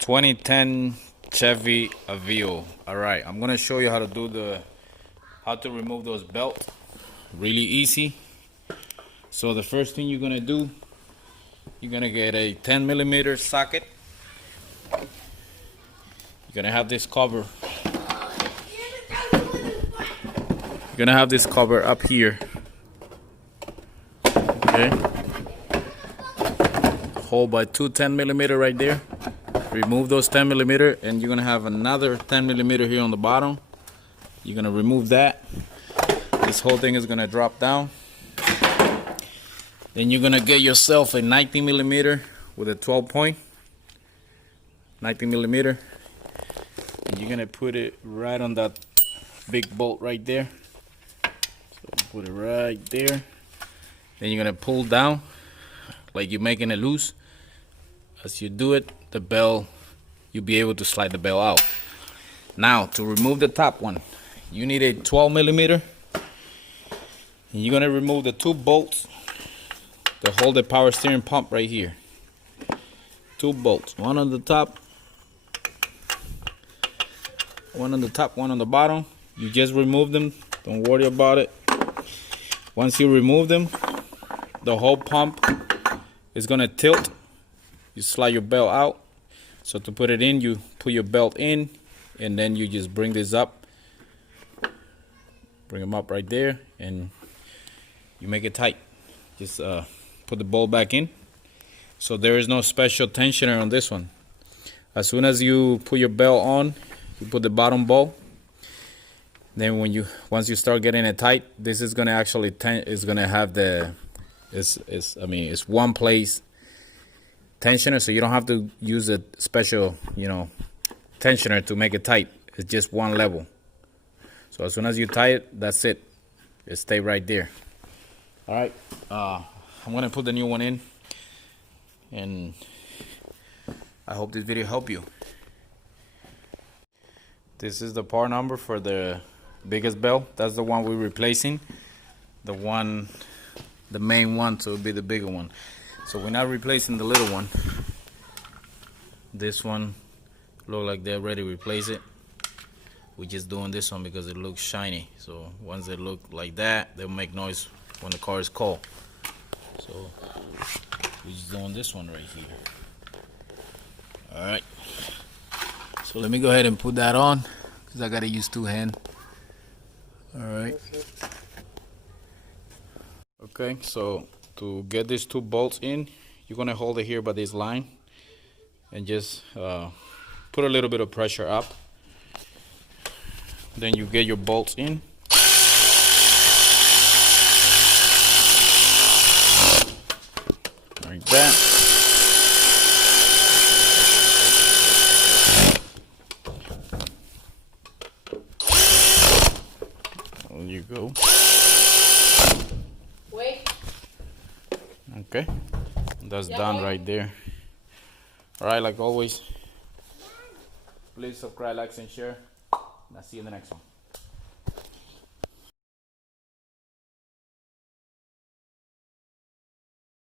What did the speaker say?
2010 Chevy Aveo. Alright, I'm gonna show you how to remove those belts. Really easy. So the first thing you're gonna do, you're gonna get a 10mm socket. You're gonna have this cover. You're gonna have this cover up here. Okay. Hold by two 10mm right there. Remove those 10mm, and you're gonna have another 10mm here on the bottom. You're gonna remove that. This whole thing is gonna drop down. Then you're gonna get yourself a 19mm with a 12 point. 19mm, and you're gonna put it right on that big bolt right there. So put it right there. Then you're gonna pull down like you're making it loose. As you do it, the bell, you'll be able to slide the bell out. Now, to remove the top one, you need a 12mm. And you're gonna remove the two bolts to hold the power steering pump right here. Two bolts, one on the top, one on the bottom. You just remove them, don't worry about it. Once you remove them, the whole pump is gonna tilt. You slide your belt out. So to put it in, you put your belt in, and then you just bring this up. Bring them up right there, and you make it tight. Just put the bolt back in. So there is no special tensioner on this one. As soon as you put your belt on, you put the bottom bolt. Then once you start getting it tight, this is gonna actually have the it's one place tensioner, so you don't have to use a special tensioner to make it tight. It's just one level. So as soon as you tie it, that's it. It stay right there. All right, I'm gonna put the new one in, and I hope this video helped you. This is the part number for the biggest bell. That's the one we're replacing. The main one, so it'll be the bigger one. So we're not replacing the little one. This one look like they're ready to replace it. We're just doing this one because it looks shiny. So once they look like that, they'll make noise when the car is cold. So we're just doing this one right here. Alright. So let me go ahead and put that on, because I gotta use two hands. Alright. Okay, so to get these two bolts in, you're gonna hold it here by this line and just put a little bit of pressure up. Then you get your bolts in. Like that. There you go. Okay, that's done right there. Alright, like always, please subscribe, like, and share. And I'll see you in the next one.